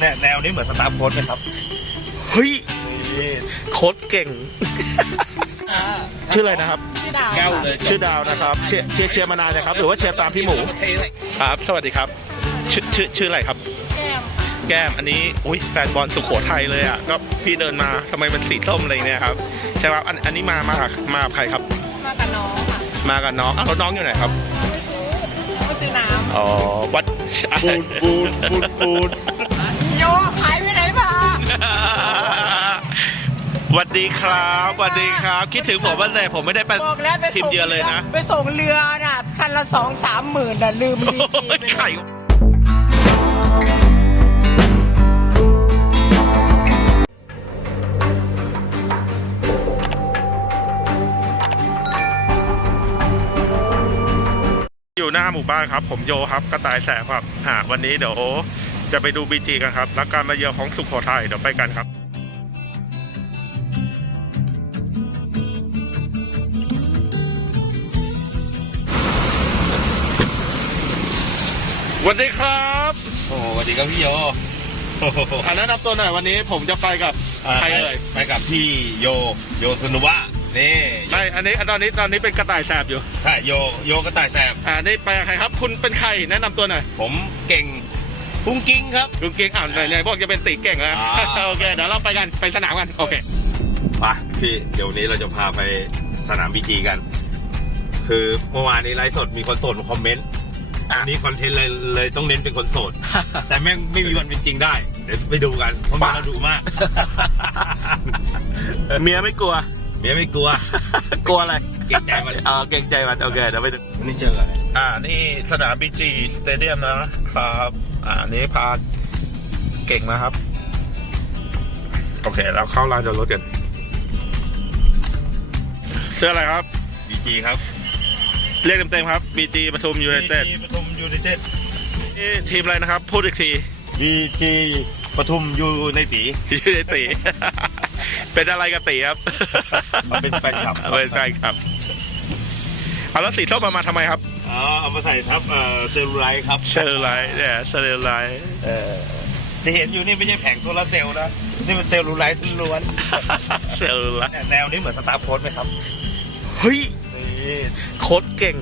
แนวแนวนี้เหมือนสตาร์โค้ดไหมครับเฮ้ยนี่โค้ดเก่ง ชื่ออะไรนะครับ ชื่อดาวแก้วเลยชื่อดาวนะครับ เชียร์เชียร์เชียร์มานานนะครับ หรือว่าเชียร์ตามพี่หมูครับ สวัสดีครับ ชื่อชื่อชื่ออะไรครับ แก้มค่ะแก้มอันนี้อุ้ยแฟนบอลสุโขทัยเลยอะก็พี่เดินมาทำไมมันสีส้มอะไรเนี่ยครับใช่ครับอันอันนี้มามากับมากับใครครับ มากับน้องค่ะมากับน้องอ้าวแล้วน้องอยู่ไหนครับมาซื้อน้อ๋อวัดบูดบูดบูดบูดำโยหายไปไหนมาสวัสดีครับสวัสดีครับ คิดถึงผมบ้างเลยผมไม่ได้ไปบอกแล้วไปทีมส่งเยือนเลยนะไปส่งเรือน่ะคันละสองสามหมื่นน่ะลืมดีจีไปไข่อยู่หน้าหมู่บ้านครับ ผมโยครับกระต่ายแสบครับหาวันนี้เดี๋ยว จะไปดูบีจีกันครับแล้วการมาเยือนของสุโขทัยเดี๋ยวไปกันครับสวัสดีครับโอ้โหสวัสดีครับพี่โยโอ้โหอันนั้นนับตัวหน่อยวันนี้ผมจะไปกับใครเอ่ยไปกับพี่โยโยสนุวะนี่ไม่อันนี้ตอนนี้ตอนนี้เป็นกระต่ายแสบอยู่ใช่โยโยกระต่ายแสบอ่านี่ไปกับใครครับ คุณเป็นใครแนะนำตัวหน่อยผมเก่ง กุ้งกิ้งครับลุงเก่งอ่านไหนๆบอกจะเป็นตีเก่งแล้วอ่า โอเคเดี๋ยวเราไปกันไปสนามกันโอเค ไปพี่เดี๋ยววันนี้เราจะพาไปสนามบีจีกัน คือเมื่อวานนี้ไลฟ์สดมีคนโสดมาคอมเมนต์อันนี้คอนเทนต์เลยเลยต้องเน้นเป็นคนโสด แต่แม่งไม่มีวันเป็นจริงได้ เดี๋ยวไปดูกันเพราะมันน่าดูมาก เมียไม่กลัว เมียไม่กลัว กลัวอะไรเก่งใจมันเออเก่งใจมันโอเคเดี๋ยวไปดูวันนี้เจออะไร อ่านี่สนามบีจีสเตเดียมนะครับอ่านี่พาเก่งนะครับ โอเค เราเข้าลานจอดรถกันเสื้ออะไรครับบีจีครับ เรียกเต็มๆครับบีจีปทุมยูไนเต็ด BG ปทุมยูไนเต็ดนี่ทีมอะไรนะครับ พูดอีกทีบีจีปทุมยูไนตียูไนตี เป็นอะไรกับตีครับมันเป็นแฟนคลับเป็นแฟนคลับเอาแล้วสีส้มมามาทำไมครับ อ๋อเอามาใส่ทับเอ่อเซลลูไลท์ครับเซลลูไลท์เนี่ยเซลลูไลท์เออที่เห็นอยู่นี่ไม่ใช่แผงโซลาร์เซลล์นะนี่เป็นเซลลูไลท์ล้วนเซลลูไลท์แนวนี้เหมือนสตาร์โค้ดไหมครับเฮ้ยนี่โค้ดเก่ง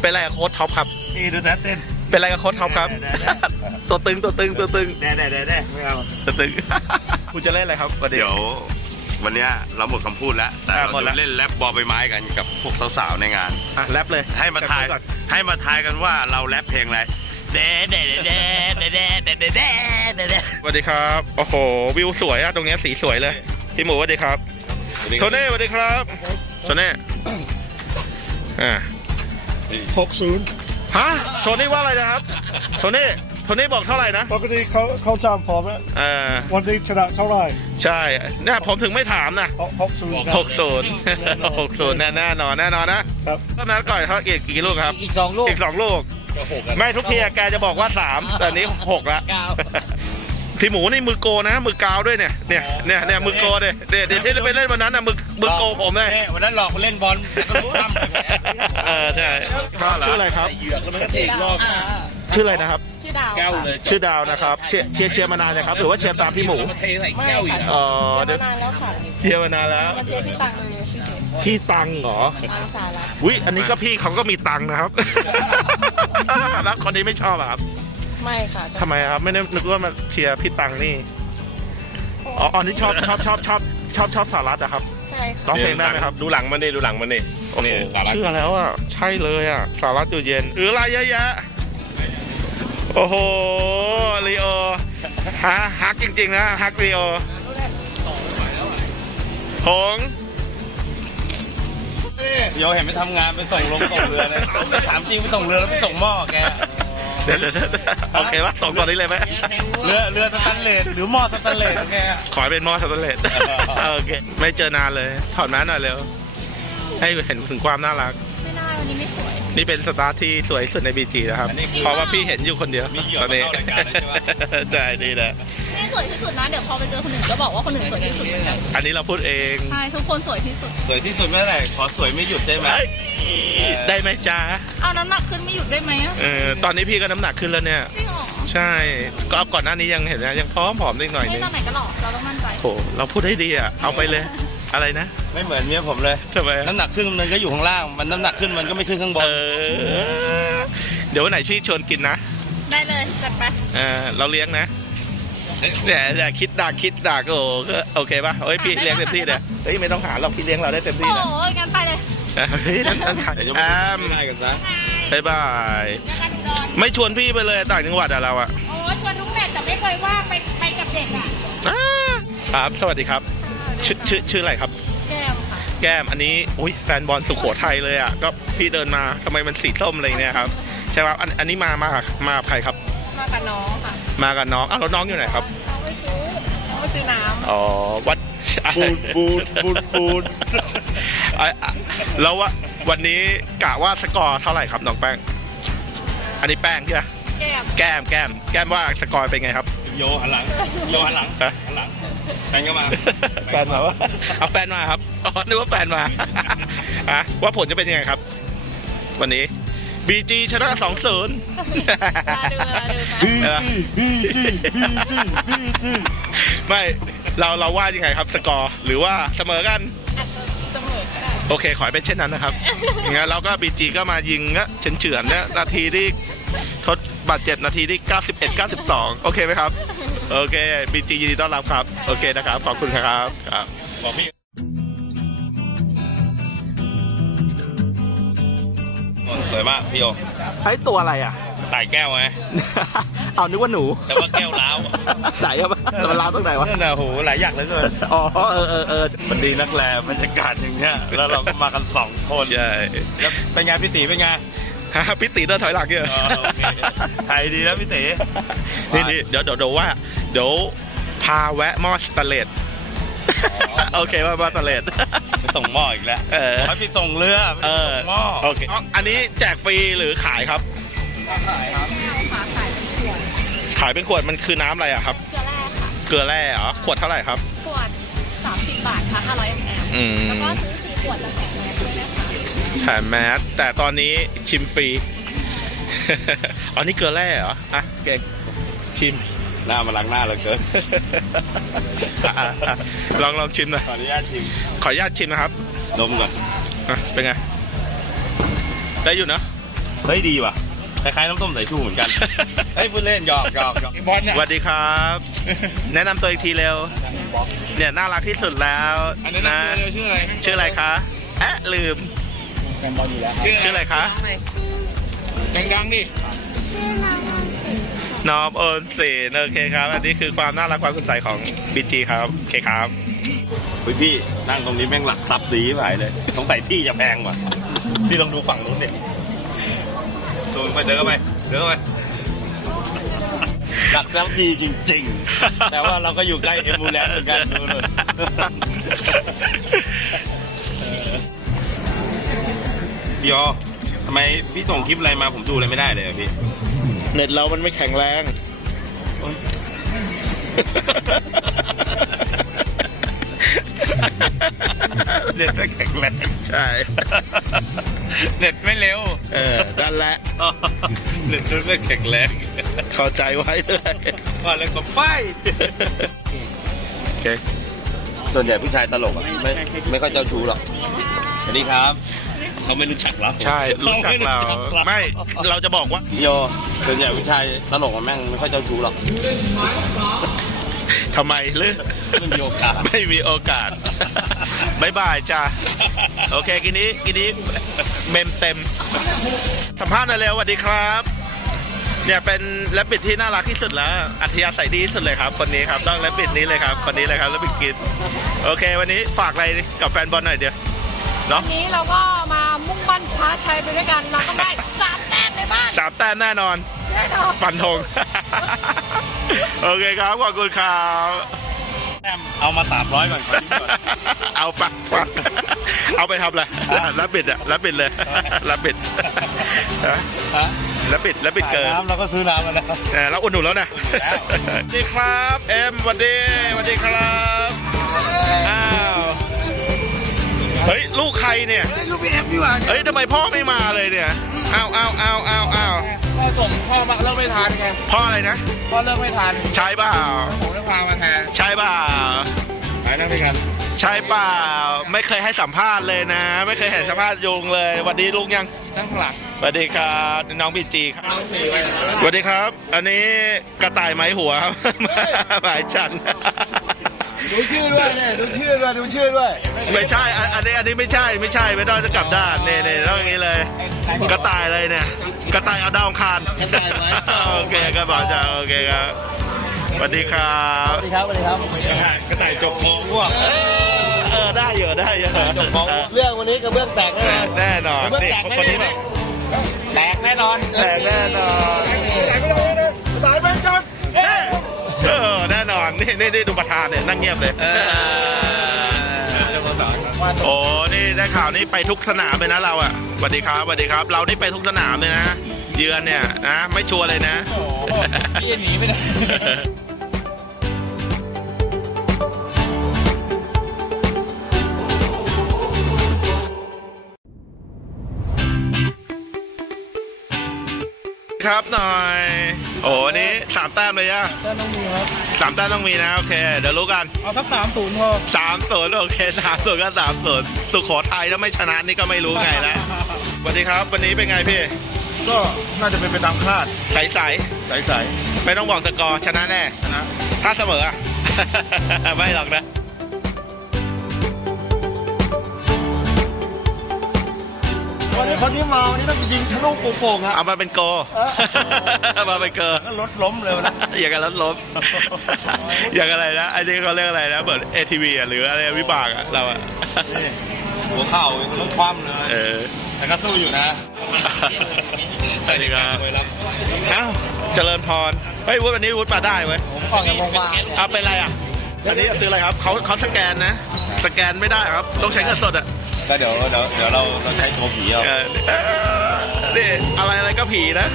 เป็นอะไรกับโค้ดท็อปครับนี่ดูนะเต้นเป็นอะไรกับโค้ดท็อปครับได้ได้ได้ตัวตึงตัวตึงตัวตึงแน่แน่แน่แน่ไม่เอาตัวตึงคุณจะเล่นอะไรครับวันนี้เดี๋ยว วันเนี้ยเราหมดคำพูดแล้ว แต่อะเราหมดแล้วจะเล่นแรปบอลใบไม้กันกับพวกสาวๆในงาน อะแรปเลยให้มาทายก่อนให้มาทายกันว่าเราแรปเพลงอะไรเด้เด้เด้เด้เด้เด้เด้เด้เด้เด้สวัสดีครับ โอ้โห วิวสวยอะตรงเนี้ยสีสวยเลย พี่หมูสวัสดีครับโทเน่สวัสดีครับโทเน่อ่าหกศูนย์ฮะโทนี่ว่าอะไรนะครับโทนี่ โทนี่บอกเท่าไหร่นะปกติเขาเขาจำผมอะอ่าวันนี้ชนะเท่าไหร่ ใช่เนี่ยผมถึงไม่ถามนะหกศูนย์หกศูนย์หกศูนย์แน่แน่นอนแน่นอนนะครับตอนนั้นก่อนเขาอีกกี่ลูกครับ อีกสองลูกอีกสองลูกไม่ทุกทีอะแกจะบอกว่าสามแต่อันนี้หกละเก้าพี่หมูนี่มือโกนะมือกาวด้วยเนี่ยเนี่ยเนี่ยเนี่ยมือโกเลยเดี๋ยวเดี๋ยวที่ไปเล่นวันนั้นน่ะมือมือโกผมเลยแน่วันนั้นหลอกมาเล่นบอลก็รู้ทำแผลเออใช่ครับชื่ออะไรครับเหยือกแล้วมันก็เตะรอบชื่ออะไรนะครับชื่อ ดาวแก้วเลยชื่อดาวนะครับเชียร์เชียร์เชียร์มานานนะครับหรือว่าเชียร์ตามพี่หมูไม่ค่ะอ๋อเชีเดี๋ยยวร์มานานแล้วค่ะเชียร์มานานแล้ว มาเชียร์พี่ตังเลยพี่เก๋พี่ตังเหรอ ตังสารัตน์อุ้ยอันนี้ก็พี่เขาก็มีตังค์นะครับ แล้วคนนี้ไม่ชอบอะครับไม่ค่ะทำไมครับ ไม่ได้นึกว่ามาเชียร์พี่ตังนี่ อ๋ออันนี้ชอบชอบชอบชอบชอบชอบสารัตอะครับ ใช่ค่ะร้องเพลงได้ไหมครับ ดูหลังมันดิดูหลังมันดิโอ้โหนี่สาระเชื่อแล้วอะ ใช่เลยอะ สารัตอยู่เย็นหรืออะไรเยอะแยะ โอ้โหลีโอฮะฮักจริงๆนะฮักลีโอหงส์โยเห็นไปทำงานไปส่งลงส่งเรือเลยถามจริงไปส่งเรือแล้วไปส่งหม้อแกเดี๋ยวเดี๋ยวเดี๋ยวโอเคปะส่งตอนนี้เลยไหมเรือเรือสแตนเลสหรือหม้อสแตนเลสแกขอให้เป็นหมอสแตนเลสโอเคไม่เจอนานเลย ถอดแมสหน่อยเร็วให้เห็นถึงความน่ารักไม่ได้วันนี้ไม่สวย นี่เป็นสตาร์ทที่สวยที่สุดในบีจีนะครับเพราะว่าพี่เห็นอยู่คนเดียวมีเหยื่อตอนนี้ มาเข้ารายการเลยใช่ไหมใช่นี่แหละ นี่สวยที่สุดนะ เดี๋ยวพอไปเจอคนอื่นก็บอกว่าคนอื่นสวยที่สุดเหมือนกันอันนี้เราพูดเองใช่ทุกคนสวยที่สุด สวยที่สุดไม่ได้ขอสวยไม่หยุดได้ไหม เอ้ยได้ไหมจ๊ะเอาน้ำหนักขึ้นไม่หยุดได้ไหมอะเออตอนนี้พี่ก็น้ำหนักขึ้นแล้วเนี่ย จริงเหรอใช่ ก็เอาก่อนหน้านี้ยังเห็นนะยังพร้อมผอมนิดหน่อยไม่นึงตอนไหนก็หลอกเราต้องมั่นใจ โหเราพูดให้ดีอะ เอาไปเลย อะไรนะไม่เหมือนเมียผมเลย ทำไมน้ำหนักขึ้นมันก็อยู่ข้างล่าง มันน้ำหนักขึ้นมันก็ไม่ขึ้นข้างบเอนอเดี๋ยววันไหนพี่ชวนกินนะได้เลยจัดไปเออเราเลี้ยงนะเนี่ยเนี่ยคิดดักคิดดักโอ้ก็โอเคป่ะเฮ้ยพี่เลี้ยงเต็มที่เลยเฮ้ยไม่ต้องหาเราพี่เลี้ยงเราได้เต็มที่โอ้นะโหงั้นไปเลยเฮ้ยนั่นนั่นถ่ายเดี๋ยวจะแอไม่มได้กันซะบายบายแล้วกันดอนไม่ชวนพี่ไปเลยต่างจังหวัดอะเราอะ โอ้ยชวนทุกแมตช์แต่ไม่เคยว่างไปไปกับเด็กอะอ่าครับ สวัสดีครับ ชื่อชื่อชื่ออะไรครับ แก้มค่ะ แก้มอันนี้อุ้ยแฟนบอลสุโขทัยเลยอะก็พี่เดินมาทำไมมันสีส้มอะไรเนี่ยครับใช่ป่ะอันอันนี้มามามากับใครครับ มากับน้องค่ะมากับน้องอ้าวแล้วน้องอยู่ไหนครับเขาไปซื้อเขาไปซื้อน้อ๋อวัดปูนปูนปูนปูนไอ้อะแล้วว่าวันนี้กะว่าสกอร์เท่าไหร่ครับน้องแป้ง อันนี้แป้งใช่ไหมำ แก้มแก้มแก้มแก้มว่าสกอร์เป็นไงครับ โยหันหลัง โยหันหลังฮะ หันหลังแฟนก็มาแฟนมาวะเอาแฟนมาครับอ๋อนึกว่าแฟนมาอะว่าผลจะเป็นยังไงครับ วันนี้ BG ชนะ2 0มาดูมาดูนะไม่เราเราว่ายังไงครับสกอร์หรือว่าเสมอกัน เสมอค่ะโอเคขอให้เป็นเช่นนั้นนะครับงั้นเราก็ BG ก็มายิงนะเฉือนเฉือนๆเนี่ยนาทีที่ทด บาดเจ็บนาทีที่ 91 92 โอเคไหมครับ โอเค BG ยินดีต้อนรับครับ โอเคนะครับ ขอบคุณครับครับบอกพี่สวยมากพี่โยให้ตัวอะไรอะ ไต่แก้วไง เอานึกว่าหนู แต่ว่าแก้วล้าวไหนอะมันล้าวตรงไหนวะนั่นน่ะโหหลายอย่างเหลือเกินอ๋อเออเออเออมันดีนักแลบรรยากาศอย่างเงี้ย แล้วเราก็มากันสองคนใช่แล้วเป็นไงพี่ตีเป็นไง ฮะพี่ตีเดินถอยหลังเยอะอ๋อโอเคไทยดีนะพี่ตีนี่นี่เดี๋ยวเดี๋ยวเดี๋ยวว่า เดี๋ยวพาแวะมอสตาเลตโอเคว่ามอสตาเลต ไปส่งหม้ออีกแล้วเออ เขาไปส่งเรือไม่เอได้อส่งหม้อโอเคอ๋ออันนี้แจกฟรีหรือขายครับขายเป็นขวดขายเป็นขวดมันคือน้ำอะไรอะครับ เกลือแร่ค่ะ เกลือแร่เหรอขวดเท่าไหร่ครับ ขวด 30 บาทค่ะ 500 ml อืมแล้วก็ซื้อ 4 ขวดจะแถม แถมแมสแต่ตอนนี้ชิมฟรีอ๋อนี่เกลือแร่เหรอ อะเก่งชิม หน้ามาล้างหน้าเหลือเกินอะอะอะลองลองชิมหน่อย ขออนุญาตชิม ขออนุญาตชิมนะครับ ดมก่อนอะเป็นไง ได้อยู่นะเฮ้ยดีว่ะ คล้ายๆน้ำส้มสายชูเหมือนกัน เฮ้ยพูดเล่นหยอกหยอกหยอกบอลสวัสดีครับ แนะนำตัวอีกทีเร็ว เนี่ยน่ารักที่สุดแล้วนะ ชื่ออะไรชื่ออะไรคะแอะลืมแฟ นบอลอยู่แล้วชื่ออะไรคะดังๆดิน้อมโอนสีนโอเคครับ อันนี้คือความน่ารักความสดใสของบีจีครับโอเคครับเฮ้ยพี่นั่งตรงนี้แม่งหลักทรัพย์ดีไปเลยสงสัยที่จะแพงว่ะพี่ลองดูฝั่งนู้นดิสูงไปเดินเข้าไปเดินเข้าไปหลักทรัพย์ดีจริง ๆ แต่ว่าเราก็อยู่ใกล้เอมูแลนเหมือนกันดูเลย พี่ยอทำไมพี่ส่งคลิปอะไรมาผมดูอะไรไม่ได้เลยอะพี่ เน็ตเรามันไม่แข็งแรงเน็ตไม่แข็งแรงใช่ เน็ตไม่เร็วเออนั่นแหละเน็ตไม่แข็งแรงเข้าใจไว้ด้วยว่าแล้วก็ไป โอเคส่วนใหญ่ผู้ชายตลกอะไม่ไม่ค่อยเจ้าชู้หรอกสวัสดีครับ เขาไม่รู้จักเราใช่รู้จักเราไม่เราจะบอกว่าพี่โยส่วนใหญ่ผู้ชายตลกอะแม่งไม่ค่อยเจ้าชู้หรอกทำไมหรือไม่มีโอกาสไม่มีโอกาสบายบายจ้าโอเคกินนี้กินนี้เมมเต็ม สัมภาษณ์หน่อยเร็วสวัสดีครับ เนี่ยเป็นแรปปิดที่น่ารักที่สุดแล้ว อัธยาศัยดีที่สุดเลยครับ คนนี้ครับต้องแรปปิดนี้เลยครับคนนี้เลยครับแรปปิดกินโอเค วันนี้ฝากอะไรกับแฟนบอลหน่อยเดียวเนาะวันนี้เราก็ มามุ่งมั่นคว้าชัยไปด้วยกัน เราต้องได้สามแต้มในบ้านสามแต้มแน่นอน แน่นอนฟันธง โอเคครับ ขอบคุณครับแอมเอามาสามร้อยก่อนขอยิ้มก่อน เอาปะปะเอาไปทำอะไรรับบิดอะรับบิดเลยรับบิดฮะ รับบิดรับบิดเกินน้ำเราก็ซื้อน้ำมาแล้ว เออเราอุ่นหนุนแล้วนะอุ่นแล้วสวัสดีครับ เอ็มสวัสดีสวัสดีครับอ้าว เฮ้ยลูกใครเนี่ยลูกพี่แอฟดีกว่าเฮ้ยทำไมพ่อไม่มาเลยเนี่ยเอาเอาเอาเอาเอาพ่อส่งพ่อมาเลิกไม่ทันไงพ่ออะไรนะพ่อเลิกไม่ทันใช่เปล่าผมจะพามาแทนใช่เปล่าไปนั่งด้วยกันใช่เปล่าไม่เคยให้สัมภาษณ์เลยนะ ไม่เคยเห็นสัมภาษณ์ยุงเลยสวัสดีลุงยังนั่งข้างหลังสวัสดีครับน้องบีจีครับสวัสดีครับ อันนี้กระต่ายไม้หัวครับหมายจันทร์ ดูชื่อด้วยเนี่ยดูชื่อด้วยดูชื่อด้วยไม่ใช่อันอันนี้อันนี้ไม่ใช่ไม่ใช่ไม่ต้องจะกลับด้านเนี่ยเนี่ยต้องอย่างนี้เลย กระต่ายเลยเนี่ย กระต่ายเอาดาวอังคารกระต่ายไว้โอเคครับบอกจ้าโอเคครับสวัสดีครับสวัสดีครับสวัสดีครับกระต่ายจกมองพวกเออเออได้อยู่ได้อยู่เรื่องวันนี้กระเบื้องแตกแน่นอนแน่นอนกระเบื้องนี่แตกคนนี้เนี่ยแตกแน่นอนแน่แน่นอนแตกไม่ต้องเลยสายไปจนเฮ้ยเออแน่น อนนี่นี่นี่ดูประธานเนี่ยนั่งเงียบเลยโอ้นี่ได้ข่าวนี่ไปทุกสนามเลยนะเราอะสวัสดีครับสวัสดีครับ เรานี่ไปทุกสนามเลยนะ เยือนเนี่ยนะไม่ชัวร์เลยนะโอ้โหพี่หนีไม่ได้ ครับหน่อย โอ้โหนี่สามแต้มเลยอะก็ต้องมีครับสามแต้มต้องมีนะ โอเค เดี๋ยวรู้กัน เอาสักสามศูนย์พอสามศูนย์โอเคสามศูนย์ก็สามศูนย์สุโขทัยถ้าไม่ชนะนี่ก็ไม่รู้ไงนะสวัสดีครับ วันนี้เป็นไงพี่ ก็น่าจะเป็นไปตามคาด ใสใสใสๆไม่ต้องบอกสกอร์ชนะแน่ๆชนะ ถ้าเสมออะ ไม่หรอกนะ วันนี้คนที่มาวันนี้ต้องยิงทะลุโป่งๆฮะเอามาเป็นโกมาเป็นเกอร์ก็รถล้มเลยวันนะ อย่างกันรถล้มอย่างอะไรนะอันนี้เขาเรียกอะไรนะเหมือน ATV อะหรืออะไรวิบากอะเราอะหัวเข่ายังต้องคว่ำเลยเออแต่ก็สู้อยู่นะสวัสดีครับ อ้าวเจริญพร เฮ้ยวุฒิวันนี้วุฒิมาได้เว้ยผมออกจากโรงพยาบาลเอาเป็นไรอะ อันนี้ซื้ออะไรครับเขาเขาสแกนนะ สแกนไม่ได้ครับ ต้องใช้เงินสดอะ ก็เดี๋ยวเดี๋ยวเดี๋ยวเราเราใช้ตัวผีเอาเออเออนี่อะไรอะไรก็ผีนะ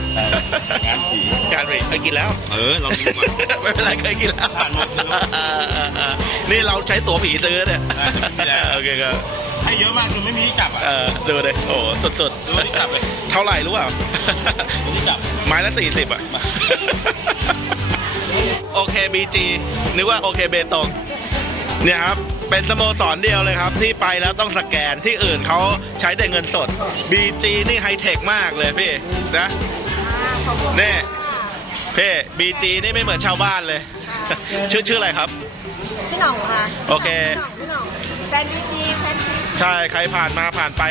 งานผีงานผีเคยกินแล้ว เออลองดูก่อนไม่เป็นไรเคยกินแล้วผ่านหมดเลยนี่เราใช้ตั๋วผีซื้อเนี่ยไม่ได้โอเคครับให้เยอะมากจนไม่มีที่จับอะเออดูเลยโอ้สุดสุดดูที่จับเลยเท่าไหร่รู้เปล่าไม่ที่จับไม้ละสี่สิบอะโอเคบีจีนึกว่าโอเคเบตงเนี่ยครับ เป็นสโมสรเดียวเลยครับ ที่ไปแล้วต้องสแกนที่อื่นเขาใช้แต่เงินสด BG นี่ไฮเทคมากเลยพี่นะนี่พี่บีจีนี่ไม่เหมือนชาวบ้านเลย ชื่อชื่ออะไรครับ พี่หน่องค่ะโอเคพี่หน่องพี่หน่องแฟนดีจีแฟนดีจีใช่ใครผ่านมาผ่านไป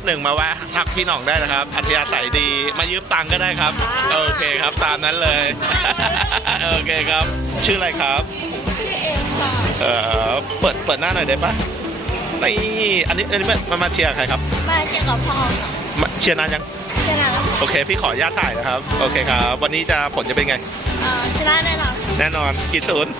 S1 มาแวะทักพี่หน่องได้นะครับ อัธยาศัยดีมายืมตังค์ก็ได้ครับ โอเคครับตามนั้นเลย โอเคครับ ชื่ออะไรครับพี่ เอ็มค่ะเออเปิดเปิดหน้าหน่อยได้ปะนี่อันนี้อันนี้มามาเชียร์ใครครับ มาเจอกับพ่อค่ะมาเชียร์นานยังชนะแล้วโอเค พี่ขออนุญาตถ่ายนะครับ โอเคครับ วันนี้จะผลจะเป็นไงเอ่อชนะแน่นอนแน่นอนกี่ศูนย์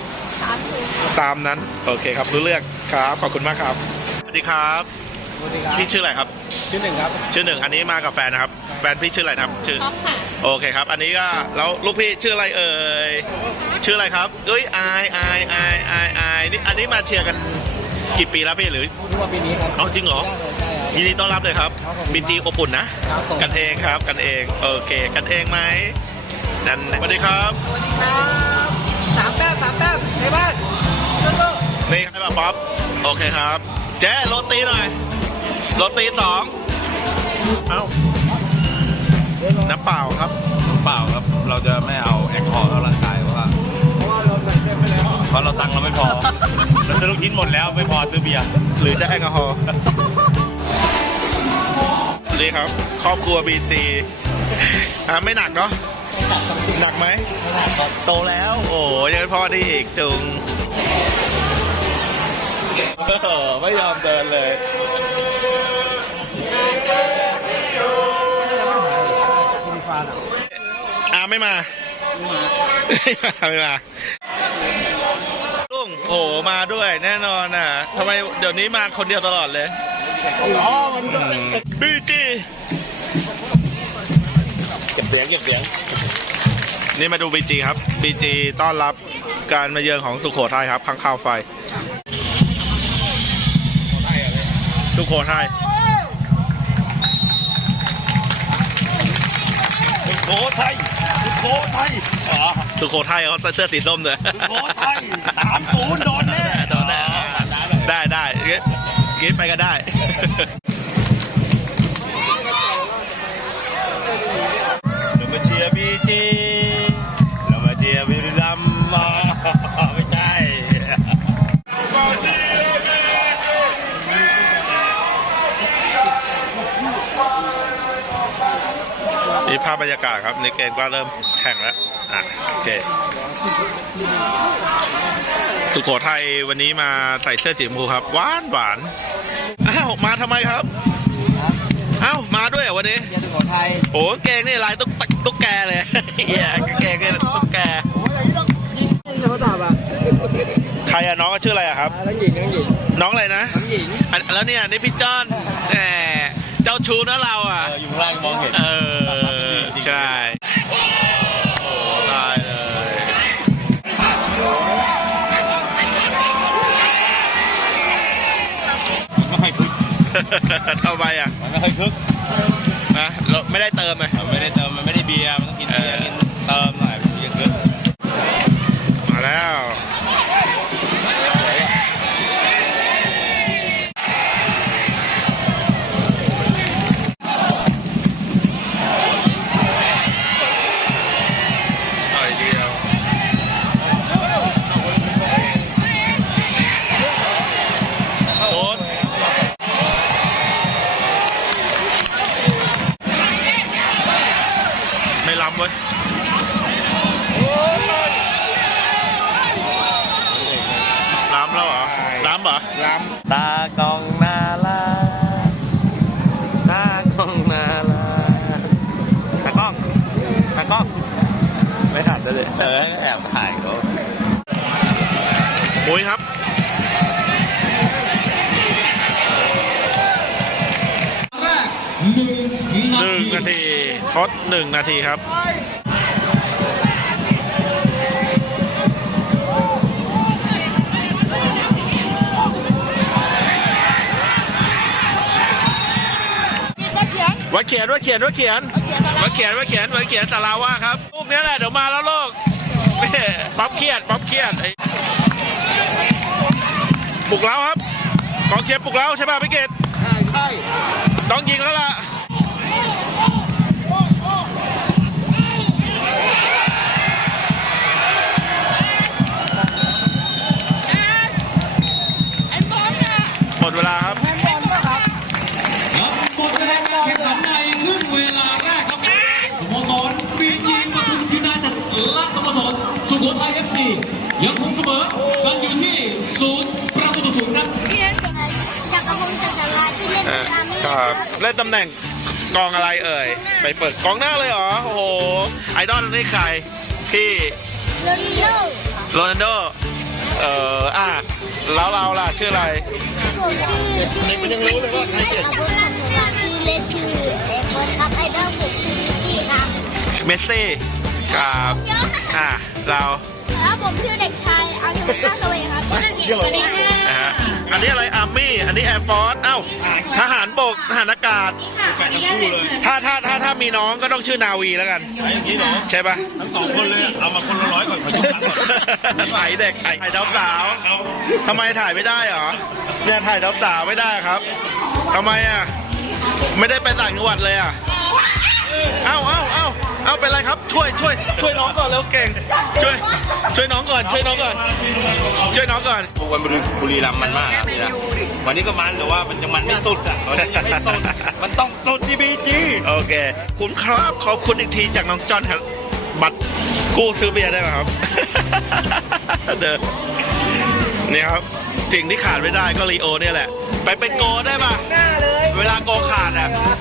สามศูนย์ตามนั้น โอเคครับรู้เรื่องครับ ขอบคุณมากครับ สวัสดีครับส วัสดีครับพี่ชื่ออะไรครับ ชื่อหนึ่งครับ ชื่อหนึ่งอันนี้มากับแฟนนะครับ แฟนพี่ชื่ออะไรนะครับชื่อท็อปค่ะโอเคครับ อันนี้ก็แล้วลูกพี่ชื่ออะไรเอ่ย ชื่ออะไรครับเอ้ยอายอายอายอายอายนี่อันนี้มาเชียร์กันกี่ปีแล้วพี่หรือนี่ว่าปีนี้ครับเอาจริงเหรอ ใช่ครับ ยินดีต้อนรับเลยครับครับผมบินจีอบอุ่นนะ ครับผม กันเองครับ กันเอง โอเค กันเองไหมนั่นสวัสดีครับ ครับสามแต้มสามแต้มในบ้านแล้วก็นี่ใครมาป๊อป โอเคครับ เจ๊โรตีหน่อย โรตีสองเอ้าน้ำเปล่าครับเปล่าครับ เราจะไม่เอาแอลกอฮอล์เข้าร่างกายเพราะว่าเพราะว่าเราตัดเส้นไปแล้วเพราะเราตังค์เราไม่พอ เราซื้อลูกชิ้นหมดแล้วไม่พอซื้อเบียร์หรือจะแอลกอฮอล์นี่ครับ ครอบครัวบีจีอ่าไม่หนักเนาะหนักไหมโตแล้ว โอ้ยังไม่พอดีอีกจุงเออไม่ยอมเดินเลย ไม่มา ไม่มา ไม่มาลุงโอ้มาด้วยแน่นอนอะทำไมเดี๋ยวนี้มาคนเดียวตลอดเลยอ๋อมันก็บีจีเก็บเสียงเก็บเสียง นี่มาดูบีจีครับบีจีต้อนรับการมาเยือนของสุโขทัยครับข้างข้าวไฟ สุโขทัยทัย สุโขทัยอ๋อสุโขทัยเขาใส่เสื้อสีส้มเลยสุโขทัยสามศูนย์โดนแน่ โดนแน่ได้ได้งี้งี้ไปก็ได้าพบรรยากาศครับ ในเกมก็เริ่มแข่งแล้วอะโอเค สุโขทัยวันนี้มาใส่เสื้อสีชมพูครับ หวานหวานอ้าวมาทำไมครับอ้าวมาด้วยเหรอวันนี้เชียร์สุโขทัยโอ้เกงนี่ลายตุ๊กตุ๊กแกเลยเฮียเกงนี่ตุ๊กแกนี่เขาตอบอะใครอะน้องก็ชื่ออะไรอะครับ น้องหญิงน้องหญิงน้องอะไรนะน้องหญิงอันแล้วเนี่ยนี่พี่จอนแหมเจ้าชูนะเราอะเอออยู่ข้างล่างมองเห็น เออ ใช่โอ้ตายเลยมันไม่ค่อยคึกทำไมอะมันไม่ค่อยคึกนะเราไม่ได้เติมไหมมันไม่ได้เติมมันไม่ได้เบียร์มันต้องกินเบียร์กินเติมหน่อยมันจะคึกมาแล้ว หนึ่งนาทีทดหนึ่งนาทีครับกินกระเทียมวัดเขียนวัดเขียนวัดเขียนกระเทียมอะไรวัดเขียนวัดเขียนวัดเขียนสาราว่าครับลูกเนี้ยแหละเดี๋ยวมาแล้วลูกนี่ป๊อปเครียดป๊อปเครียดไอ้ปลุกแล้วครับกองเชียร์ปลุกแล้วใช่ป่ะพี่เกดใช่ใช่ ต้องยิงแล้วล่ะไอ้บอลน่ะหมดเวลาครับแฮนด์บอลป่ะครับหมดเวลาการแข่งขันในครึ่งเวลาแรกครับสโมสรบีจีปทุมยูไนเต็ดและสโมสรสุโขทัยเอฟซียังคงเสมอกันอยู่ที่ศูนย์ประตูต่อศูนย์ครับจั กรพงศ์จักรราชื่อเล่นเออรามีครับเล่นตำแหน่งกองอะไรเอ่ย ไปเปิดกองหน้าเลยเหรอ โอ้โห ไอดอลนี่ใคร พี่โรนิโลโรนัลโด เอ่อ อะแล้วเราล่ะชื่ออะไรผมชื่อชื่อมันยังรู้เลยว่าใครเจ็บชื่อเล่นชื่อเอเฟิร์นครับไอดอลผมชื่อมิสซี่ครับเมสซี่ครับเยอะอะเราแล้วผมชื่อเด็กชายอังคุท่าสเวย์ครับสวัสดีค่ะ อะฮะ อันนี้อะไรอาร์มี่ อันนี้แอร์ฟอร์สเอ้า ทหารบก ทหารอากาศถ้าถ้าถ้าถ้ามีน้องก็ต้องชื่อนาวีแล้วกัน ไอ้อย่างนี้เนาะใช่ปะ ทั้งสองคนเลยเอามาคนละร้อยก่อนขอยืมตังค์ก่อนถ่ายเด็กถ่ายสาวสาวๆทำไมถ่ายไม่ได้เหรอเนี่ยถ่ายสาวสาวๆไม่ได้ครับทำไมอะ ไม่ได้ไปต่างจังหวัดเลยอะ เอ้าเอ้าเอ้าเอ้าเป็นไรครับ ช่วยช่วยช่วยน้องก่อนแล้วเก่ง ช่วย ช่วยน้องก่อน ช่วยน้องก่อน ช่วยน้องก่อนวันบุรีบุรีรัมย์มันมากนะนี่นะวันนี้ก็มันแต่ว่ามันยังมันไม่สุดอะวันนี้ยังไม่สุดมันต้องสุดที่บีจีโอเค คุณครับขอบคุณอีกทีจากน้องจอนครับ บัตรกู้ซื้อเบียร์ได้ไหมครับเดินนี่ครับสิ่งที่ขาดไม่ได้ก็รีโอเนี่ยแหละ ไปเป็นโกได้ป่ะเวลาโกขาดอะก็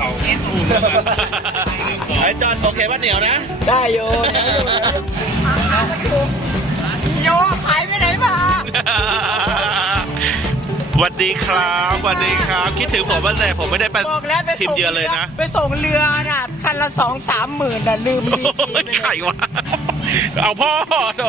ขอสนับเขาไอ้จอนโอเคป่ะเหนียวนะ ได้โยโยหายไปไหนมาสวัสดีครับสวัสดีครับ คิดถึงผมบ้างแต่ผมไม่ได้ไปบอกแล้วไปทีมส่งเยือนเลยนะไปส่งเรือน่ะคันละสองสามหมื่นน่ะลืมดีโอ้ยไข่วะเอาพ่อโถ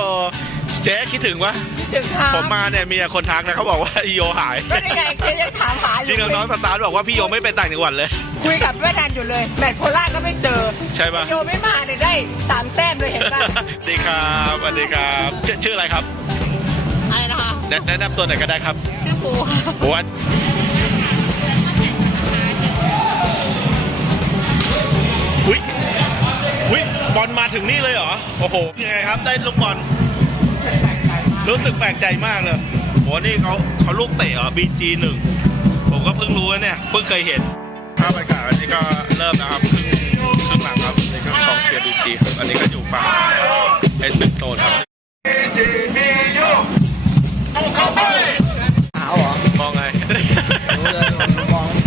เจ๊คิดถึงวะถึงครับผมมาเนี่ยมีแต่คนทักนะเขาบอกว่าอีโยหายก็ได้ไงเจ๊ยังถามหาอที่ยู่น้องๆสตาร์ทบอกว่าพี่โยไม่ไปต่างจังหวัดเลย คุยกับแม่นันอยู่เลยแมตช์โคราชก็ไม่เจอใช่ปะโยไม่มาเนี่ยได้สามแต้มเลยเห็นป่ะ สวัสดีครับสวัสดีครับชื่อชื่ออะไรครับอะไรนะคะแนะแนะนำตัวหน่อยก็ได้ครับชื่อปูค่ะบวชอุ้ยอุ้ยบอลมาถึงนี่เลยเหรอ โอ้โหยังไงครับ ได้ลูกบอล รู้สึกแปลกใจมากเลยโหนี่เขาเขาลูกเตะเหรอ BG หนึ่งผมก็เพิ่งรู้นะเนี่ย เพิ่งเคยเห็นภาพบรรยากาศอันนี้ก็เริ่มนะครับครึ่งครึ่งหลังครับนี่ก็กองเชียร์ BG ครับอันนี้ก็อยู่ฝั่งเอสเป็นโซนครับขาวเหรอมองไงรู้เลยมองมองมอง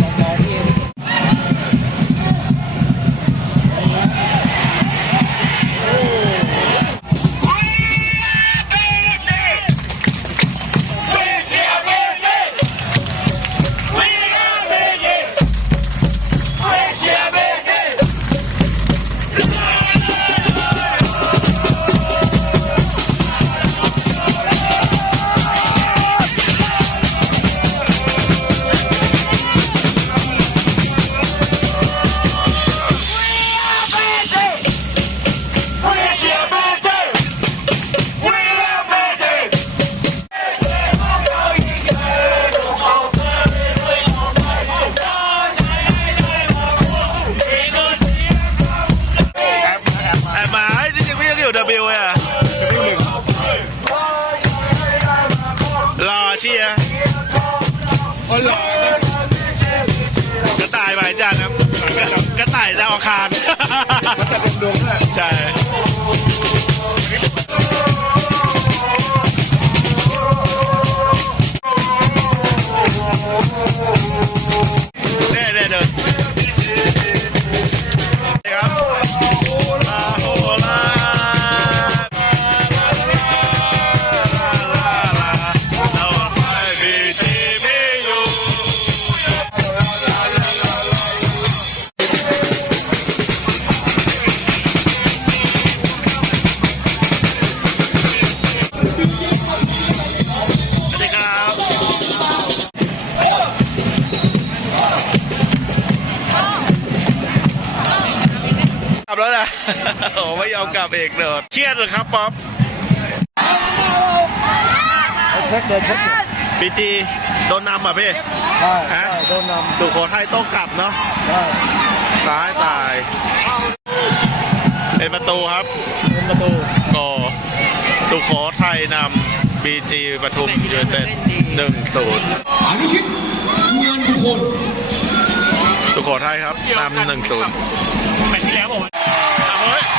ใช่เนี่ย โอ้ไม่ยอมกลับเอกเนอะเครียดเหรอครับป๊อปเช็คเดินเช็คพีจีโดนนำอะพี่ใช่ฮะใช่โดนนสุโขทัยต้องกลับเนาะำได้ตายตายเป็นประตูครับเป็นประตูกอสุโขทัยนำบีจีปทุมยูเนเต็ดหนึ่งศูนย์อนุชิตเงินบุคคลสุโขทัยครับนำหนึ่งศูนย์แมตช์ที่แล้วผม เฮ้